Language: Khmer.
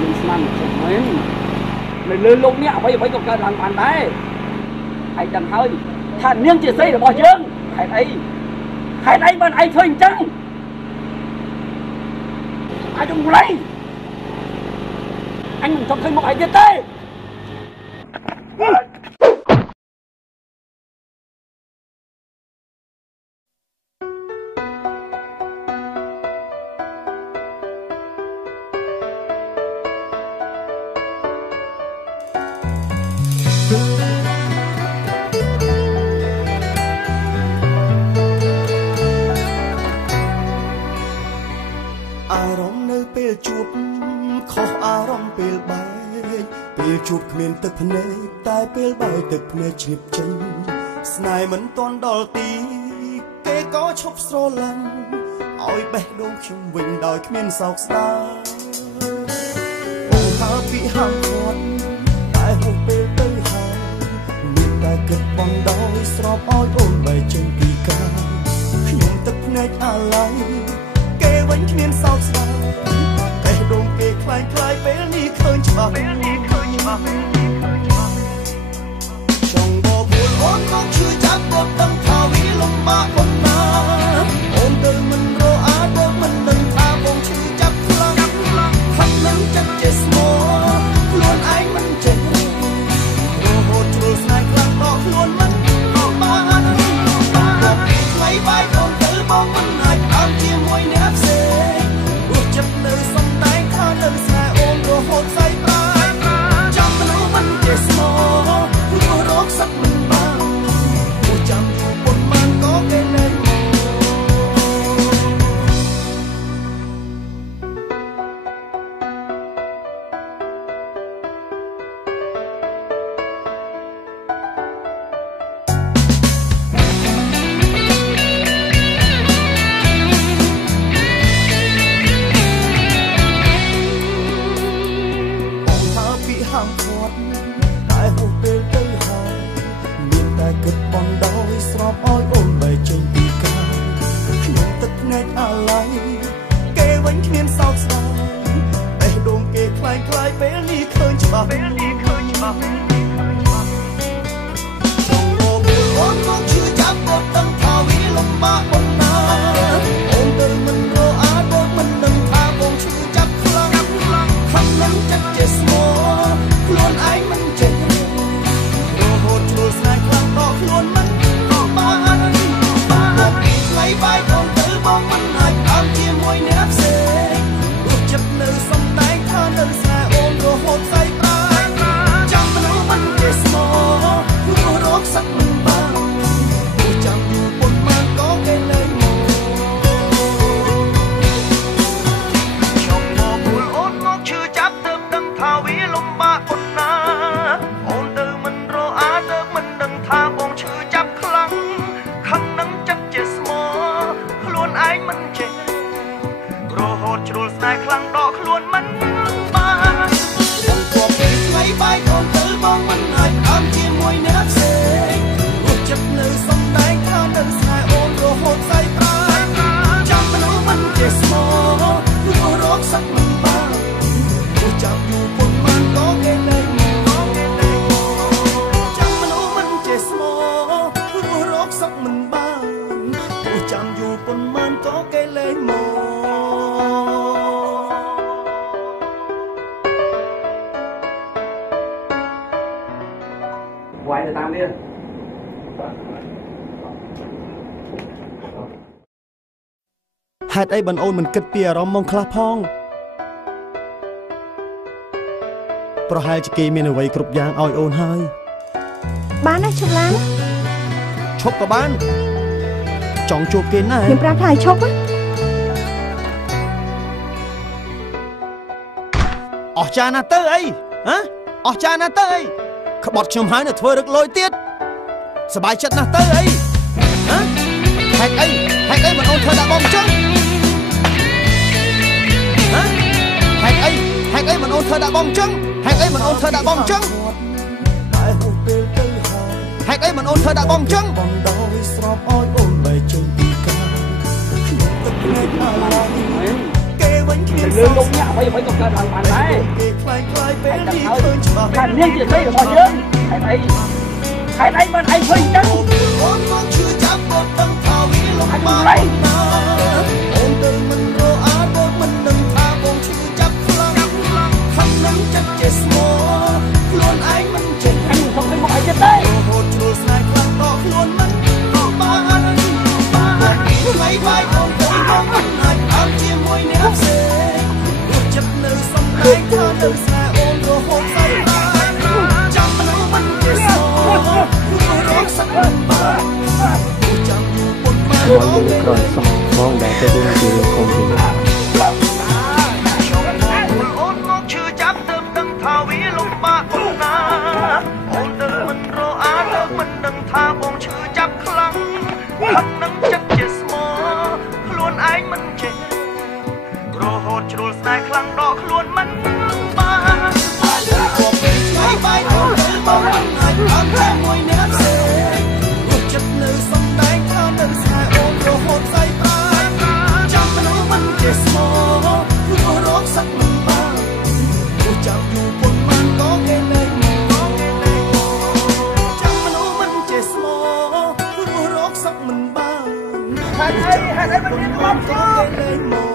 យើងស្មានមិនមែននៅលើលោកនេះអ្វីក៏កើតឡើងបានដែរឯងដឹងហើយថានាងជាស្រីរបស់យើងហេតុអីបានឯងធ្វើអញ្ចឹងអាចរំលែងអញមិនចង់ឃើញមុខឯងទៀតទេជួបគ្មានទឹកភ្នែកតែពេលបែកទឹកភ្នែកជ្រាបចេញស្នេហ៍មិនទាន់ដល់ទីគេក៏ឈប់ស្រឡាញ់ឲ្យបេះដូងខ្ញុំវិញដោយគ្មានសោកស្ដាយអូនថាពីហាំគាត់តែហូបពេលទៅហើយមានតែគិតបងដោយស្របឲ្យអូនបែកចេញពីកាយខ្ញុំទឹកភ្នែកអាឡ័យគេវិញគ្មានសោកស្ដាយបេះដូងគេខ្លាញ់ខ្លាយពេលនេះឃើញច្បាស់ចង់បបួលអូនមកជួយចាប់បត់ដឹងថាវាលំបាកប៉ុណ្ណាអូនទៅមិនរអាទៅមិនដឹងថាបងជួយចាប់ខ្លាំងខាត់នឹងចិត្តជាស្មោខ្លួនឯងមិនចេះរហូតជ្រុលស្នេហ៍ខ្លាំងដល់ខ្លួនមិនបានដល់ពីថ្លៃបាយអូនទៅបងមិនអាចតាមជាមួយអ្នកផ្សេងរស់ចិត្តនៅសំដែងថានៅស្នេហ៍អូនរហូតស្អីប្រាចាំមនុស្សមិនចេះស្មោរស់រកសឹកមិនបានព្រោះចាំយូរប៉ុន្មានក៏គេលែងវាយទៅតាមវាហេតុអីបានអូនមិនគិតពីអារម្មណ៍មកខ្លះផងប្រហែលជាគេមានអ្វីគ្រប់យ៉ាងឲ្យអូនហើយបានណាឈប់ឡានឈប់ក៏បានចង់ជួបគេណាខ្ញុំប្រាប់ថាឲ្យឈប់អស់ចាណាស់ទៅអីហ៎អស់ចាណាស់ទៅអីក្បត់ខ្ញុំហើយនៅធ្វើរឹកលយទៀតសบายចិត្តណាស់ទៅអីហ៎ហេតុអីមិនអូនធ្វើដាក់បងអញ្ចឹងហ៎ហេតុអីមិនអូនធ្វើដាក់បងអញ្ចឹងហេតុអីមិនអូនធ្វើដាក់បងអញ្ចឹងហេតុអីមិនអូនធ្វើដាក់បងអញ្ចឹងបងដោយស្របឲ្យអូនបែកចេញពីកាយខ្ញុំទឹកភ្នែកអាឡ័យគេ lương lúc nhá phải có cơ thằng bạn đấy hãy chẳng hơi thằng niên chỉ thấy là bao nhiêu hãy đây mà ai phơi chân hãy lấy anh không phải mọi chết đấy mấy vai ôm tới mong anh hạnh am chia môi nếp xề ruột chập nơi sông này thơ nơi xa ôm rồi hôn say lại chẳng nấu mình để so rót sắc mình ba chẳng buồn mà mong những cõi sông mong để cho đương chịu không gì ôn ngót chưa chấp đơm đằng thao ý lông ba con na ôn đơm mình rô á đơm mình đằng tha bông chưa chấp khăng khăng nắng chất chếtខ្លួនឯងមិនចេះរហូតជ្រុលស្នេហ៍ខ្លាំងដល់ខ្លួនមិនបានក៏ពេលឆ្លៃបាយអូនទៅមកហើយអត់តែមួយអ្នកផ្សេងរត់ចិត្តនៅសំដែងថានៅស្នេហ៍អូនរហូតស្អីប្រានចាំមនុស្សមិនចេះស្មោព្រោះរកសឹកមិនបានព្រោះចាំយូរប៉ុន្មានក៏គេលែងមកចាំមនុស្សមិនចេះស្មោព្រោះរកសឹកមិនបានhãy đây mà đi mong cho